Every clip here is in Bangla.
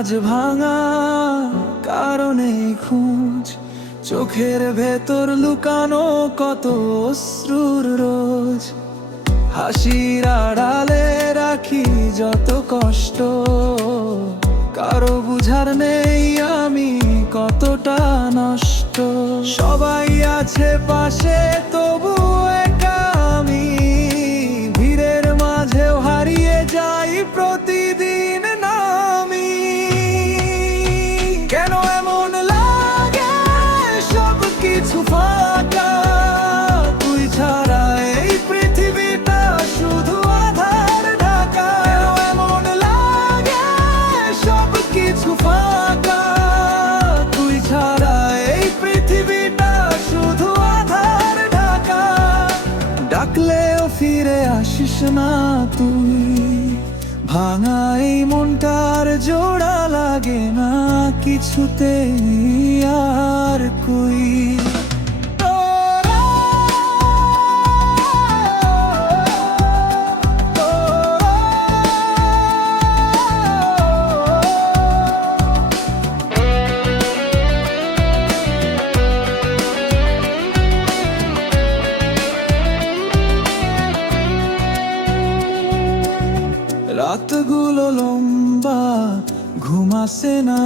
আজ ভাঙা কারণে খুঁজ, চোখের ভেতর লুকানো কত অশ্রুর রোজ। হাসির আড়ালে রাখি যত কষ্ট, কারো বুঝার নেই আমি কতটা নষ্ট। সবাই আছে পাশে তবু একা আমি, ভিড়ের মাঝেও হারিয়ে যাই প্রতিদিন নামি। কেন এমন লাগে সব কিছু ফাঁকা, তুই ছাড়া এই পৃথিবীটা শুধু আধার ঢাকা। কেন এমন লাগে সব কিছু ফাঁকা, তুই ছাড়া এই পৃথিবীটা শুধু আধার ঢাকা। ডাকলেও ফিরে আসিস না তুই, ভাঙা এই মনটার জোড়া লাগে না কিছুতেই আর কই। রাতগুলো লম্বা, ঘুম আসে না,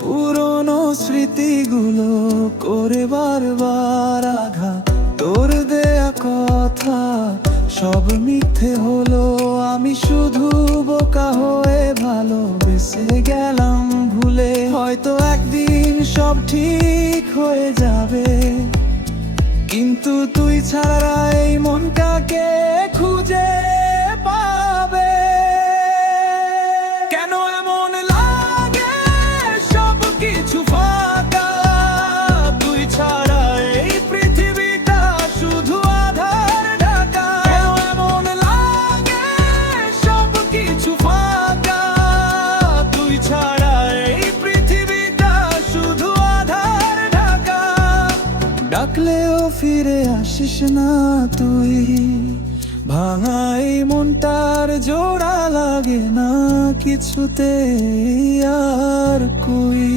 পুরনো স্মৃতিগুলো করে বারবার আঘাত। তোর দেয়া কথা সব মিথ্যে হলো, আমি শুধু বোকা হয়ে ভালোবেসে গেলাম ভুলে। হয়তো একদিন সব ঠিক হয়ে যাবে, কিন্তু তুই ছাড়া এই মনটাকে খুঁজে পাবে। কেন এমন লাগে সব কিছু ফাঁকা, তুই ছাড়া এই পৃথিবীটা শুধু আধার ঢাকা। কেন এমন লাগে সব কিছু ফাঁকা, তুই ছাড়া এই পৃথিবীটা শুধু আধার ঢাকা। ডাকলেও ফিরে আসিস না তুই, ভাঙা এই মনটার জোড়া লাগে না কিছুতে আর কই।